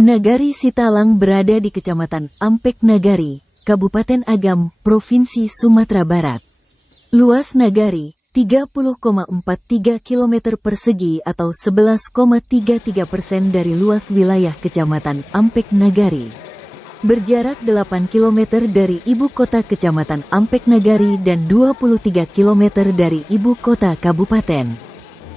Nagari Sitalang berada di Kecamatan Ampek Nagari, Kabupaten Agam, Provinsi Sumatera Barat. Luas Nagari, 30,43 km persegi atau 11,33% dari luas wilayah Kecamatan Ampek Nagari. Berjarak 8 km dari ibu kota Kecamatan Ampek Nagari dan 23 km dari ibu kota kabupaten.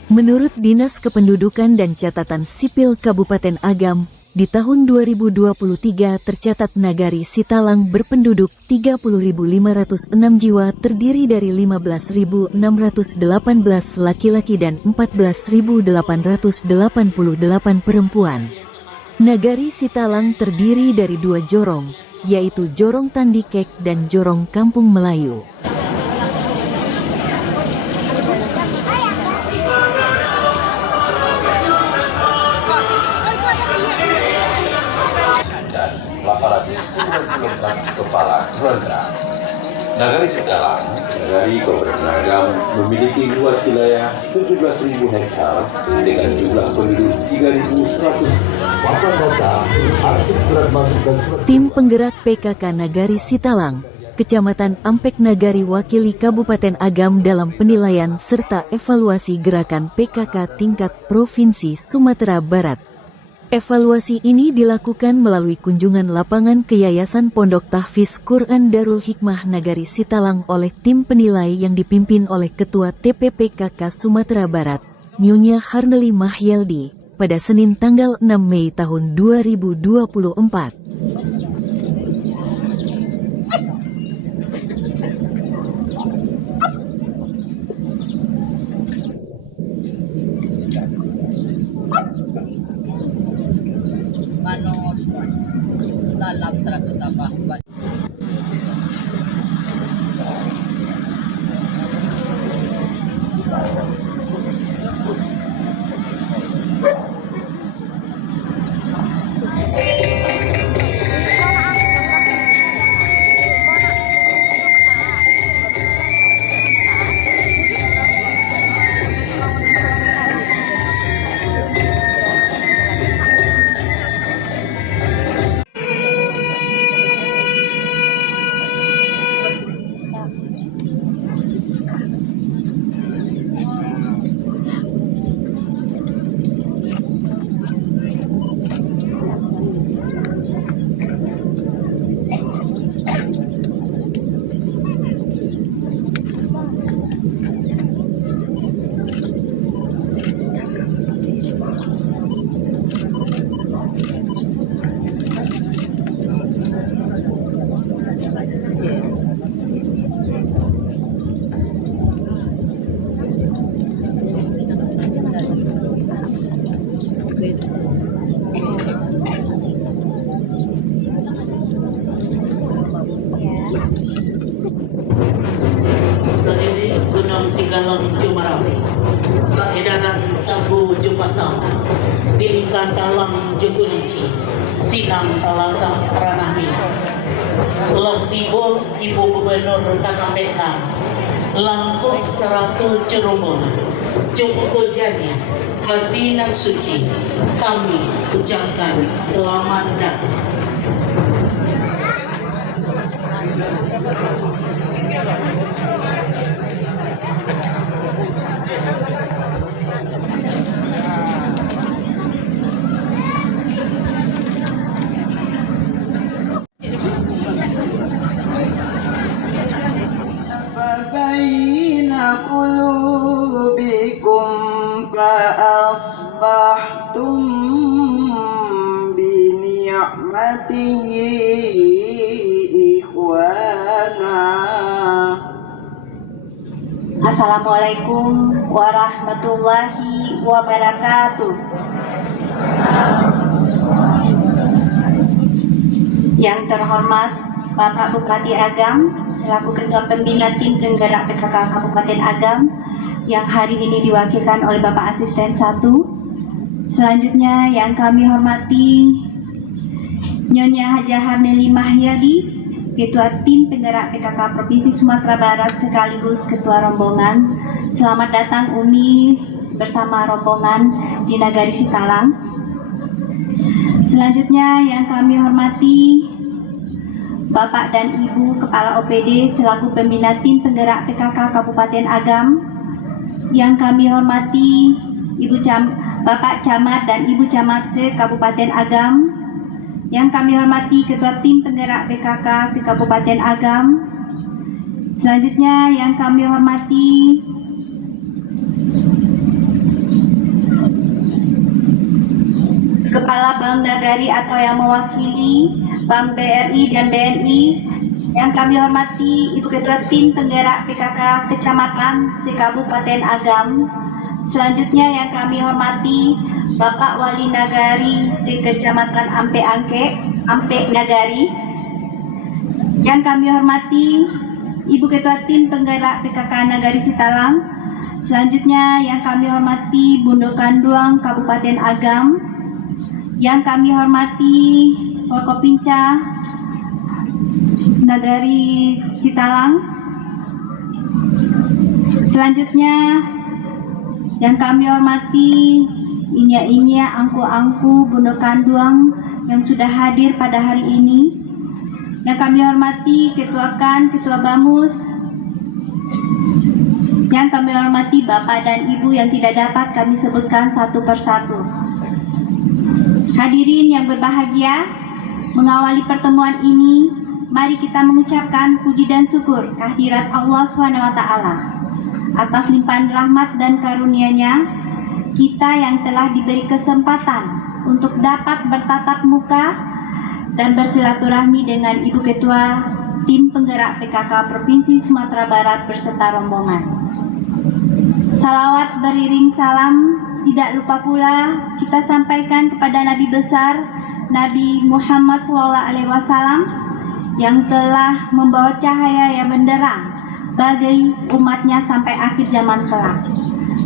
Menurut Dinas Kependudukan dan Catatan Sipil Kabupaten Agam, di tahun 2023 tercatat Nagari Sitalang berpenduduk 30.506 jiwa terdiri dari 15.618 laki-laki dan 14.888 perempuan. Nagari Sitalang terdiri dari 2 jorong, yaitu Jorong Tandikek dan Jorong Kampung Melayu. Kepala keluarga. Nagari Sitalang dari Kabupaten Agam memiliki luas wilayah 17.000 hektar dengan jumlah penduduk 3.100. Tim penggerak PKK Nagari Sitalang, Kecamatan Ampek Nagari wakili Kabupaten Agam dalam penilaian serta evaluasi gerakan PKK tingkat Provinsi Sumatera Barat. Evaluasi ini dilakukan melalui kunjungan lapangan ke Yayasan Pondok Tahfiz Quran Darul Hikmah Nagari Sitalang oleh tim penilai yang dipimpin oleh Ketua TPPKK Sumatera Barat, Nyonya Harneli Mahyeldi, pada Senin tanggal 6 Mei tahun 2024. Salam 100 apa? Sendiri Gunung Singgalang Jumarawi, Saedaran Sabu Jupasang, Dilingkan Talang Jukuninci, Sinang Talangkah Ranahmi, Long Tibo Ibu Gubernur Kakameka, Langkuk Seratu Cerumbung, Cukup Ujanya, Hati nan suci, kami ucapkan selamat datang. Baina qulubikum fa asbahtum bi ni'matihi ikhwana. Assalamualaikum warahmatullahi wabarakatuh. Yang terhormat Bapak Bupati Agam selaku Ketua Pembina Tim Penggerak PKK Kabupaten Agam yang hari ini diwakilkan oleh Bapak Asisten 1. Selanjutnya yang kami hormati Nyonya Hajah Harneli Mahyeldi, Ketua Tim Penggerak PKK Provinsi Sumatera Barat sekaligus Ketua Rombongan. Selamat datang Umi bersama rombongan di Nagari Sitalang. Selanjutnya yang kami hormati Bapak dan Ibu Kepala OPD selaku pembina tim penggerak PKK Kabupaten Agam. Yang kami hormati Bapak Camat dan Ibu Camat se-Kabupaten Agam. Yang kami hormati Ketua Tim Penggerak PKK se-Kabupaten Agam. Selanjutnya yang kami hormati Kepala Bank Nagari atau yang mewakili Bank BRI dan BNI. Yang kami hormati Ibu Ketua Tim Penggerak PKK Kecamatan se-Kabupaten Agam. Selanjutnya yang kami hormati Bapak Wali Nagari se-Kecamatan Ampek Nagari. Yang kami hormati Ibu Ketua Tim Penggerak PKK Nagari Sitalang. Selanjutnya yang kami hormati Bundo Kanduang Kabupaten Agam. Yang kami hormati Forkopimda Nagari Sitalang. Selanjutnya yang kami hormati Inya-Inya Angku-Angku Bundo Kanduang yang sudah hadir pada hari ini. Yang kami hormati Ketua KAN, Ketua BAMUS. Yang kami hormati Bapak dan Ibu yang tidak dapat kami sebutkan satu persatu. Hadirin yang berbahagia, mengawali pertemuan ini, mari kita mengucapkan puji dan syukur kehadirat Allah SWT atas limpahan rahmat dan karunia-Nya. Kita yang telah diberi kesempatan untuk dapat bertatap muka dan bersilaturahmi dengan Ibu Ketua Tim Penggerak PKK Provinsi Sumatera Barat beserta rombongan. Salawat beriring salam tidak lupa pula kita sampaikan kepada Nabi besar Nabi Muhammad SAW yang telah membawa cahaya yang benderang bagi umatnya sampai akhir zaman kelak.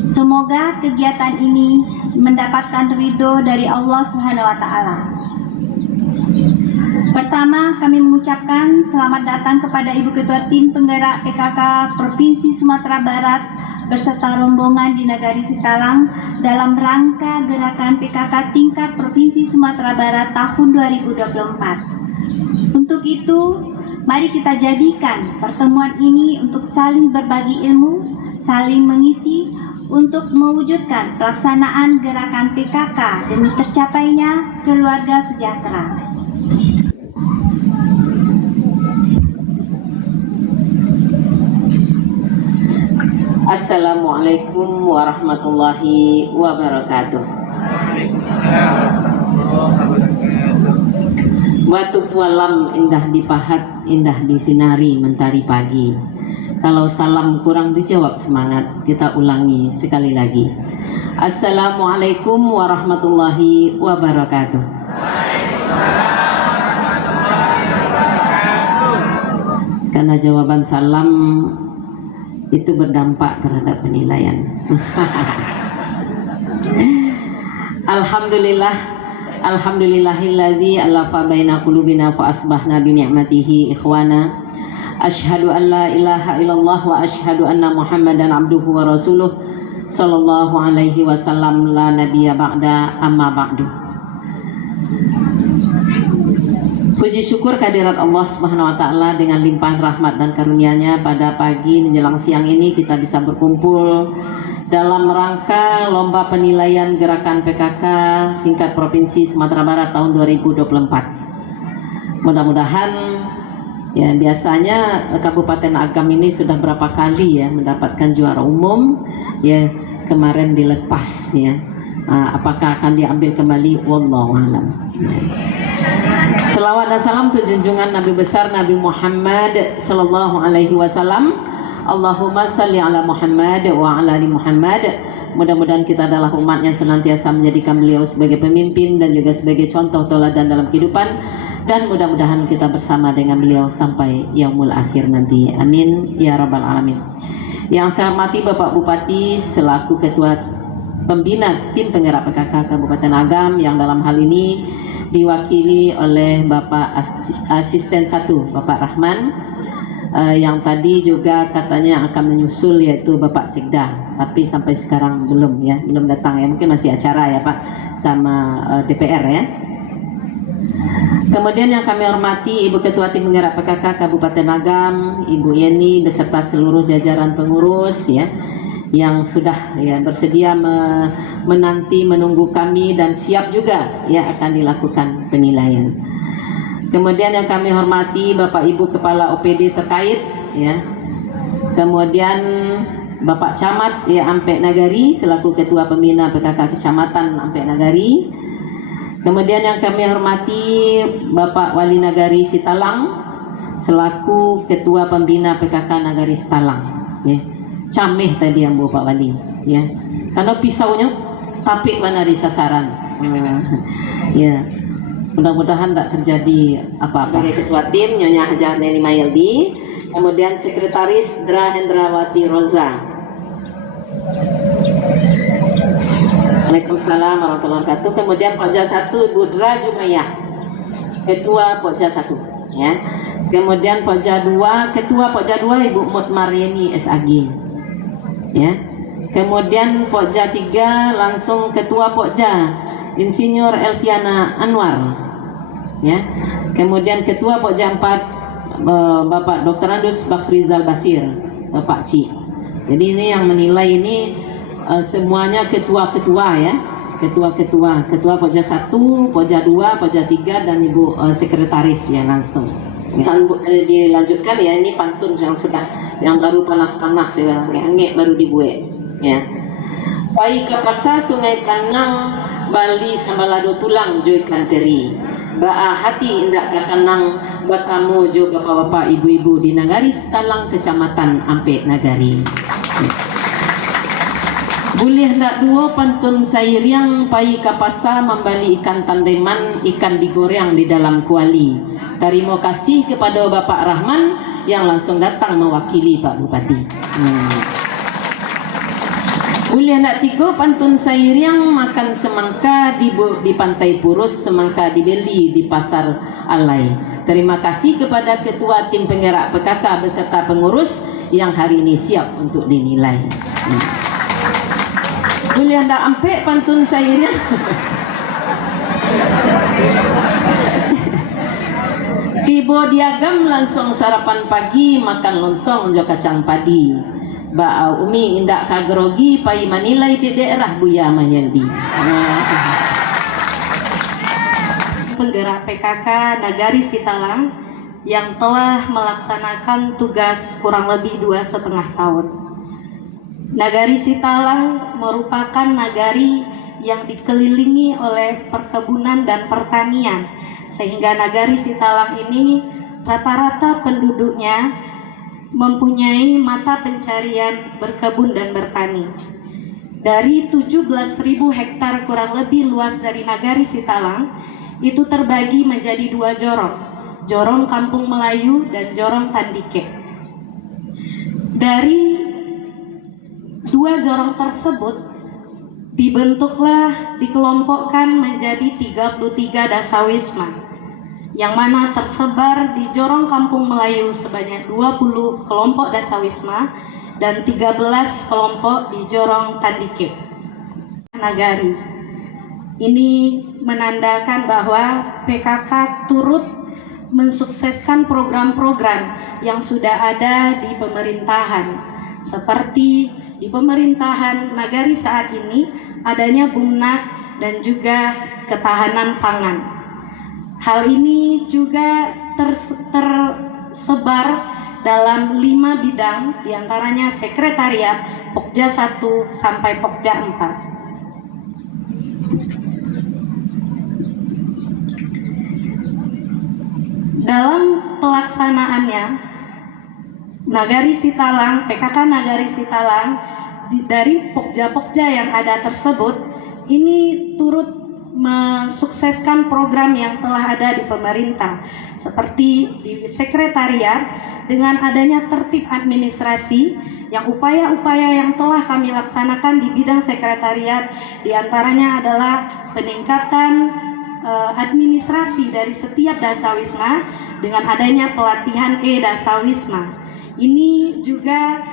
Semoga kegiatan ini mendapatkan ridho dari Allah SWT. Pertama, kami mengucapkan selamat datang kepada Ibu Ketua Tim Penggerak PKK Provinsi Sumatera Barat beserta rombongan di Nagari Sitalang dalam rangka gerakan PKK tingkat Provinsi Sumatera Barat tahun 2024. Untuk itu, mari kita jadikan pertemuan ini untuk saling berbagi ilmu, saling mengisi, untuk mewujudkan pelaksanaan gerakan PKK demi tercapainya keluarga sejahtera. Assalamualaikum warahmatullahi wabarakatuh. Batu pualam indah dipahat, indah disinari mentari pagi. Kalau salam kurang dijawab semangat, kita ulangi sekali lagi. Assalamualaikum warahmatullahi wabarakatuh. Karena jawaban salam itu berdampak terhadap penilaian. Alhamdulillah, alhamdulillahilladzi alafa baina qulubina fa asbahna bi ni'matihi ikhwana. Asyhadu an la ilaha illallah wa asyhadu anna Muhammadan abduhu wa rasuluh sallallahu alaihi wasallam la nabiyya ba'da amma ba'du. Puji syukur kehadirat Allah Subhanahu wa taala dengan limpahan rahmat dan karunia-Nya pada pagi menjelang siang ini kita bisa berkumpul dalam rangka lomba penilaian gerakan PKK tingkat Provinsi Sumatera Barat tahun 2024. Mudah-mudahan ya, biasanya Kabupaten Agam ini sudah berapa kali ya mendapatkan juara umum ya, kemarin dilepas ya. Apakah akan diambil kembali, wallahu alam. Selawat dan salam ke junjungan Nabi besar Nabi Muhammad sallallahu alaihi wasallam. Allahumma salli ala Muhammad wa ala ali Muhammad. Mudah-mudahan kita adalah umat yang senantiasa menjadikan beliau sebagai pemimpin dan juga sebagai contoh teladan dalam kehidupan, dan mudah-mudahan kita bersama dengan beliau sampai yaumul akhir nanti. Amin ya rabbal alamin. Yang saya hormati Bapak Bupati selaku Ketua Pembina Tim Penggerak PKK Kabupaten Agam yang dalam hal ini diwakili oleh Bapak Asisten 1 Bapak Rahman, yang tadi juga katanya akan menyusul yaitu Bapak Sekda, tapi sampai sekarang belum ya, belum datang ya, mungkin masih acara ya Pak sama DPR ya. Kemudian yang kami hormati Ibu Ketua Tim Penggerak PKK Kabupaten Agam, Ibu Yeni beserta seluruh jajaran pengurus ya, yang sudah ya bersedia menanti menunggu kami dan siap juga ya akan dilakukan penilaian. Kemudian yang kami hormati Bapak Ibu Kepala OPD terkait ya. Kemudian Bapak Camat ya Ampek Nagari selaku Ketua Pembina PKK Kecamatan Ampek Nagari. Kemudian yang kami hormati Bapak Wali Nagari Sitalang selaku Ketua Pembina PKK Nagari Sitalang ya. Cameh tadi yang Bapak Wali ya. Karena pisaunya tapi mana di sasaran. Ya. Mudah-mudahan tak terjadi apa-apa. Sebagai Ketua Tim Nyonya Hajah Nelly Mayeldi, kemudian Sekretaris Dra Hendrawati Roza. Waalaikumsalam warahmatullahi wabarakatuh. Kemudian Pokja 1 Ibu Dra Jumayah, Ketua Pokja 1 ya. Kemudian Pokja 2 Ketua Pokja 2 Ibu Mutmaryeni SAG ya. Kemudian Pokja 3 langsung Ketua Pokja Insinyur Elviana Anwar ya. Kemudian Ketua Pokja 4 Bapak Dr. Andus Bakhrizal Basir, Bapak Ci. Jadi ini yang menilai ini semuanya ketua-ketua ya, ketua-ketua, Ketua Pokja 1, Pokja 2, Pokja 3 dan Ibu Sekretaris ya langsung. Dilanjutkan ya, ini pantun yang sudah yang baru panas-panas ya, ngek baru dibuat ya. Pai kapasa Sungai Tanang Bali Sambalado tulang jo ikan teri. Baa hati indak kasanang bakamu jo bapak-bapak ibu-ibu di Nagari Sitalang Kecamatan Ampek Nagari. Boleh ndak duo pantun sairiang pai kapasa membali ikan tandeman, ikan digoreng di dalam kuali. Terima kasih kepada Bapak Rahman yang langsung datang mewakili Pak Bupati. Boleh ndak tiga pantun sairiang makan semangka di Pantai Purus, semangka dibeli di Pasar Alai. Terima kasih kepada Ketua Tim Penggerak PKK beserta pengurus yang hari ini siap untuk dinilai. Boleh ndak ampek pantun sairiang? Tiba di Agam langsung sarapan pagi makan lontong jo kacang padi. Ba umi indak kagrogi pai manilai di daerah Buya Mayeldi. Penggerak PKK Nagari Sitalang yang telah melaksanakan tugas kurang lebih 2,5 tahun. Nagari Sitalang merupakan nagari yang dikelilingi oleh perkebunan dan pertanian, sehingga Nagari Sitalang ini rata-rata penduduknya mempunyai mata pencarian berkebun dan bertani. Dari 17.000 hektar kurang lebih luas dari Nagari Sitalang, itu terbagi menjadi 2 jorong, Jorong Kampung Melayu dan Jorong Tandike. Dari 2 jorong tersebut dikelompokkan menjadi 33 dasawisma, yang mana tersebar di Jorong Kampung Melayu sebanyak 20 kelompok dasawisma dan 13 kelompok di Jorong Tandike Nagari. Ini menandakan bahwa PKK turut mensukseskan program-program yang sudah ada di pemerintahan, seperti di pemerintahan Nagari saat ini adanya Bumnak dan juga ketahanan pangan. Hal ini juga tersebar dalam 5 bidang, diantaranya sekretariat Pokja 1 sampai Pokja 4. Dalam pelaksanaannya, Nagari Sitalang, PKK Nagari Sitalang, dari Pokja-Pokja yang ada tersebut, ini turut mensukseskan program yang telah ada di pemerintah, seperti di sekretariat dengan adanya tertib administrasi, yang upaya-upaya yang telah kami laksanakan di bidang sekretariat diantaranya adalah peningkatan administrasi dari setiap dasawisma dengan adanya pelatihan dasawisma. Ini juga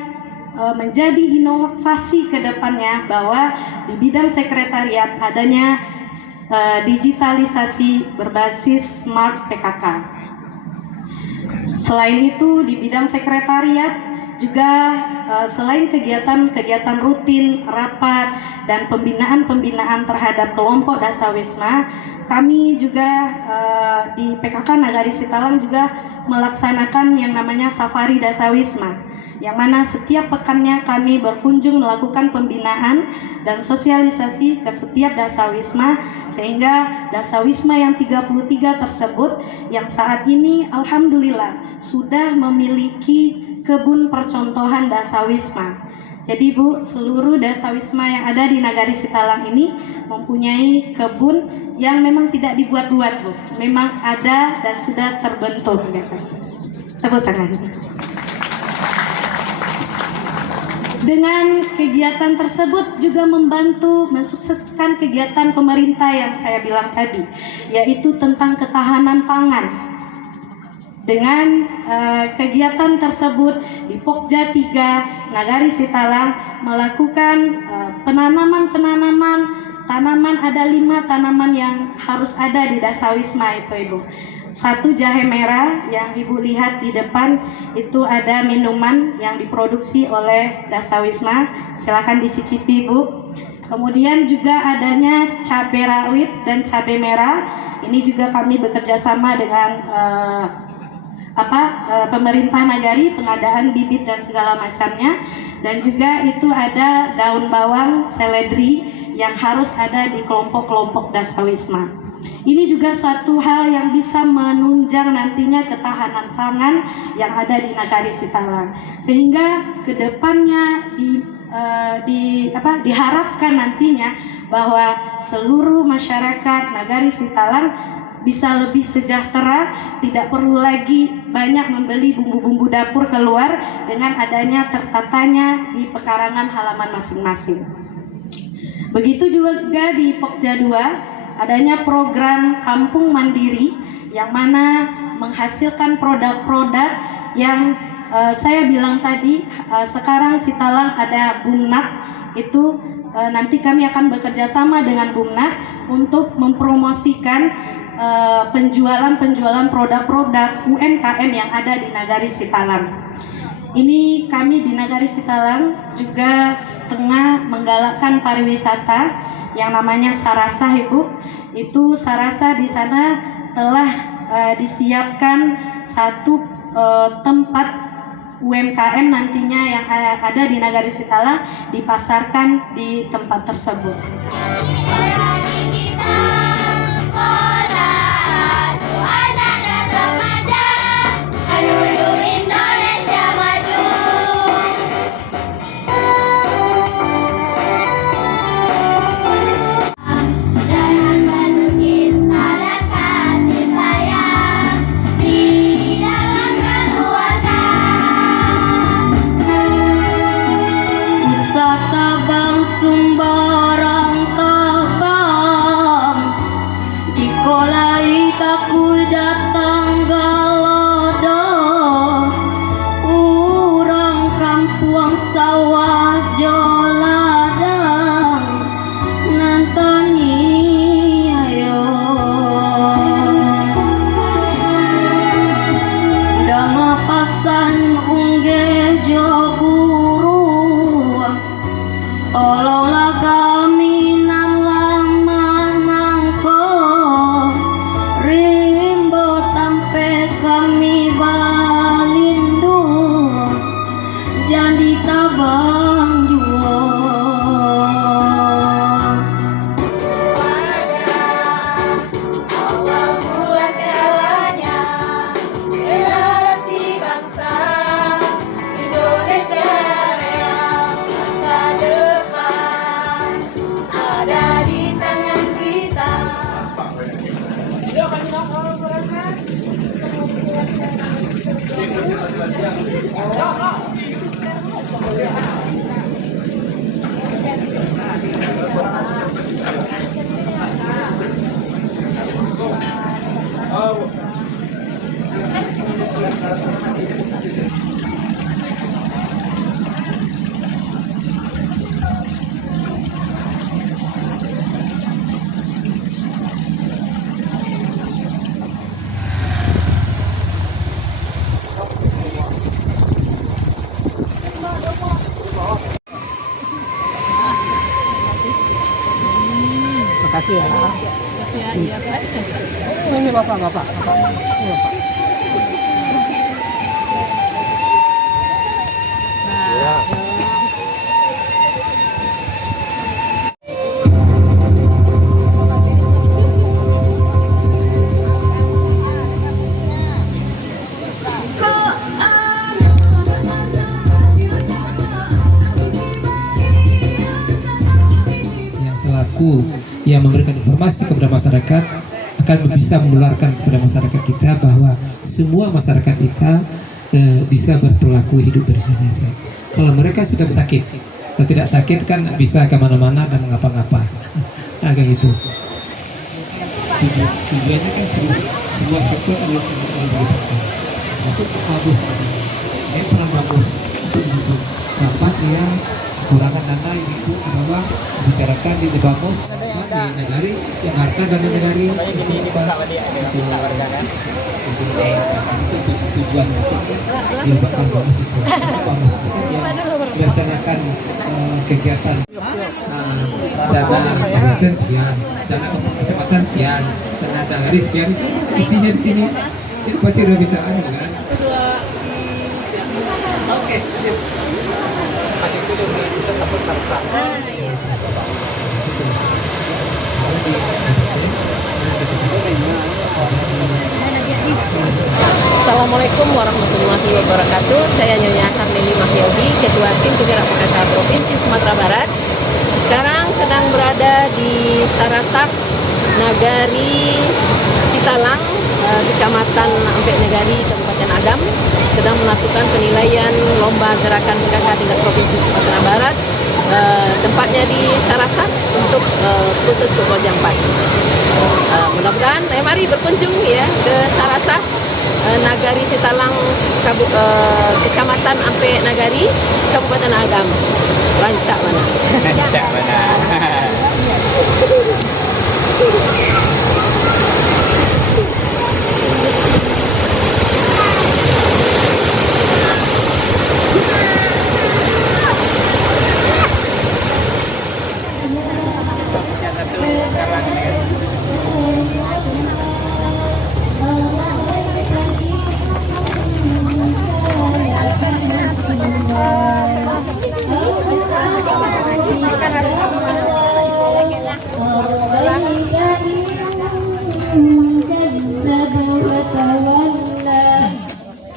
menjadi inovasi ke depannya bahwa di bidang sekretariat adanya digitalisasi berbasis Smart PKK. Selain itu di bidang sekretariat juga selain kegiatan-kegiatan rutin, rapat, dan pembinaan-pembinaan terhadap kelompok Dasawisma, kami juga di PKK Nagari Sitalang juga melaksanakan yang namanya Safari Dasawisma, yang mana setiap pekannya kami berkunjung melakukan pembinaan dan sosialisasi ke setiap Dasawisma, sehingga Dasawisma yang 33 tersebut yang saat ini alhamdulillah sudah memiliki kebun percontohan Dasawisma. Jadi Bu, seluruh Dasawisma yang ada di Nagari Sitalang ini mempunyai kebun yang memang tidak dibuat-buat Bu, memang ada dan sudah terbentuk. Tepuk tangan. Dengan kegiatan tersebut juga membantu mensukseskan kegiatan pemerintah yang saya bilang tadi, yaitu tentang ketahanan pangan. Dengan kegiatan tersebut di Pokja 3 Nagari Sitalang melakukan penanaman tanaman, ada 5 tanaman yang harus ada di Dasawisma itu Ibu. 1 jahe merah yang Ibu lihat di depan itu ada minuman yang diproduksi oleh Dasawisma, silakan dicicipi Bu. Kemudian juga adanya cabai rawit dan cabai merah, ini juga kami bekerja sama dengan pemerintah Nagari, pengadaan bibit dan segala macamnya. Dan juga itu ada daun bawang seledri yang harus ada di kelompok-kelompok Dasawisma. Ini juga suatu hal yang bisa menunjang nantinya ketahanan pangan yang ada di Nagari Sitalang, sehingga kedepannya diharapkan nantinya bahwa seluruh masyarakat Nagari Sitalang bisa lebih sejahtera, tidak perlu lagi banyak membeli bumbu-bumbu dapur keluar dengan adanya tertatanya di pekarangan halaman masing-masing. Begitu juga di Pokja 2 adanya program Kampung Mandiri yang mana menghasilkan produk-produk yang saya bilang tadi, sekarang Sitalang ada Bumnak, itu nanti kami akan bekerja sama dengan Bumnak untuk mempromosikan penjualan produk-produk UMKM yang ada di Nagari Sitalang. Ini kami di Nagari Sitalang juga tengah menggalakkan pariwisata yang namanya Sarasa Ibu. Itu Sarasa di sana telah disiapkan satu tempat UMKM nantinya yang ada di Nagari Sitalang dipasarkan di tempat tersebut. Sumbarang tabang di Kasih ya. Ini bapak. Ini bapak. Yang memberikan informasi kepada masyarakat akan bisa menularkan kepada masyarakat kita bahwa semua masyarakat kita bisa berperilaku hidup bersih. Kalau mereka sudah sakit, kalau tidak sakit kan bisa kemana-mana dan mengapa-ngapa, kayak gitu. Tujuannya kan semua sektor adalah untuk mabuk. Ini pernah mabuk untuk rapat yang kekurangan dana itu adalah bicarakan di Bamus di Nagari, Jakarta dan Nagari tujuan di Bakal Bamus itu merencanakan kegiatan dana kabupaten sekian, dana kecamatan sekian, dana Nagari sekian, itu isinya di sini pasti udah bisa kan? Oke. Assalamualaikum warahmatullahi wabarakatuh. Saya Nyonya Karneli Mahyogi, Ketua Tim Penggerak PKK Provinsi Sumatera Barat. Sekarang sedang berada di Sarasak, Nagari Citalang, Kecamatan Ampek Nagari, Kabupaten Agam, sedang melakukan penilaian lomba gerakan PKK tingkat Provinsi Sumatera Barat. Tempatnya di Sarasak untuk khusus Pukul Jam 4. Mudah-mudahan mari berkunjung ya ke Sarasak, Nagari Citalang, Kecamatan Ampek Nagari, Kabupaten Agam. Rancak mana? Rancak mana?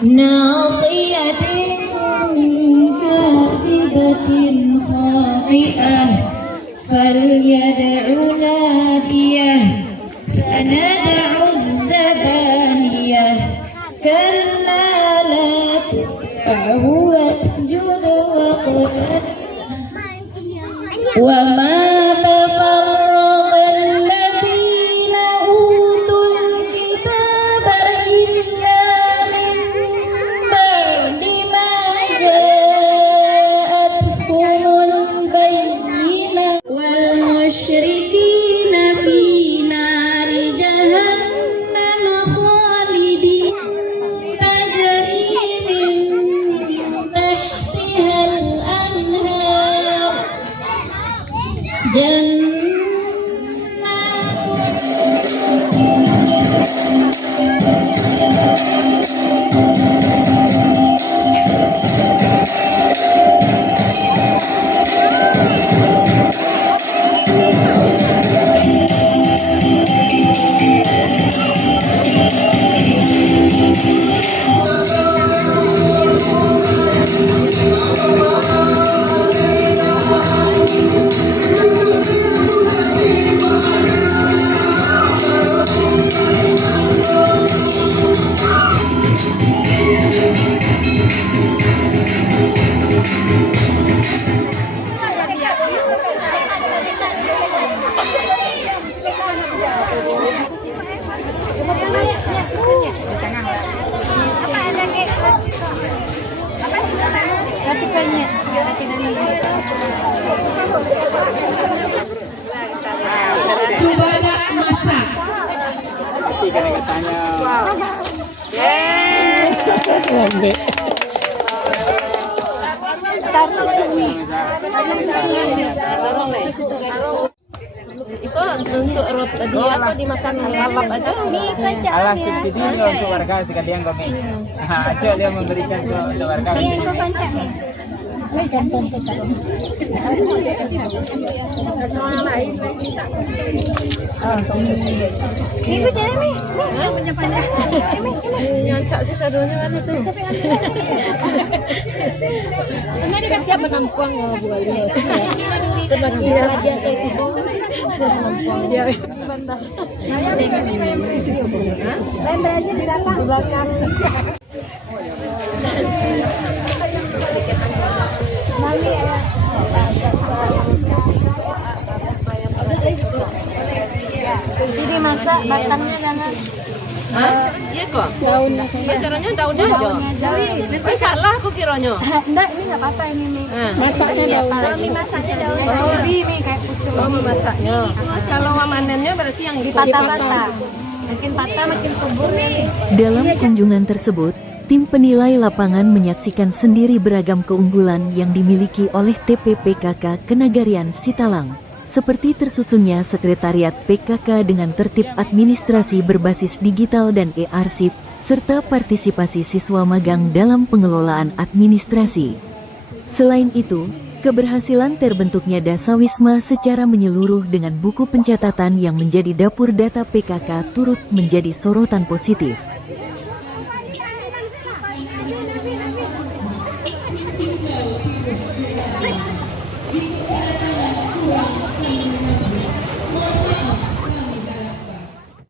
ناصية كاذبة خاطئة فليدع ناديه سندع الزبانية كلا لا تطعه واسجد واقترب وما تفرق الذين أوتوا الكتاب إلا من بعد ما جاءتهم البينة والمشركين في نار جهنم خالدين تجري من تحتها الأنهار Coba masak. untuk dimakan lalap aja. Alah subsidi untuk warga sekalian kami. Aja dia memberikan untuk warga. Ibu jangan nih. Nyancak sih sadonya mana tuh. Ini dia siap menampung buah lios. Sebab siap dia itu. Siap. Sebentar. Member aja berapa? Di belakang. Mami ya. Jadi masak batangnya dan iya kok. Daunnya. Caranya daunnya aja. Oh, salah aku kiranya. Enggak, ini enggak apa-apa ini nih. Masaknya daun. Mami masaknya daun. Oh, ini kayak pucuk. Oh, memasaknya. Kalau manennya berarti yang patah-patah. Makin patah makin subur nih. Dalam kunjungan tersebut, tim penilai lapangan menyaksikan sendiri beragam keunggulan yang dimiliki oleh TPPKK Kenagarian Sitalang, seperti tersusunnya sekretariat PKK dengan tertib administrasi berbasis digital dan e-arsip, serta partisipasi siswa magang dalam pengelolaan administrasi. Selain itu, keberhasilan terbentuknya Dasawisma secara menyeluruh dengan buku pencatatan yang menjadi dapur data PKK turut menjadi sorotan positif.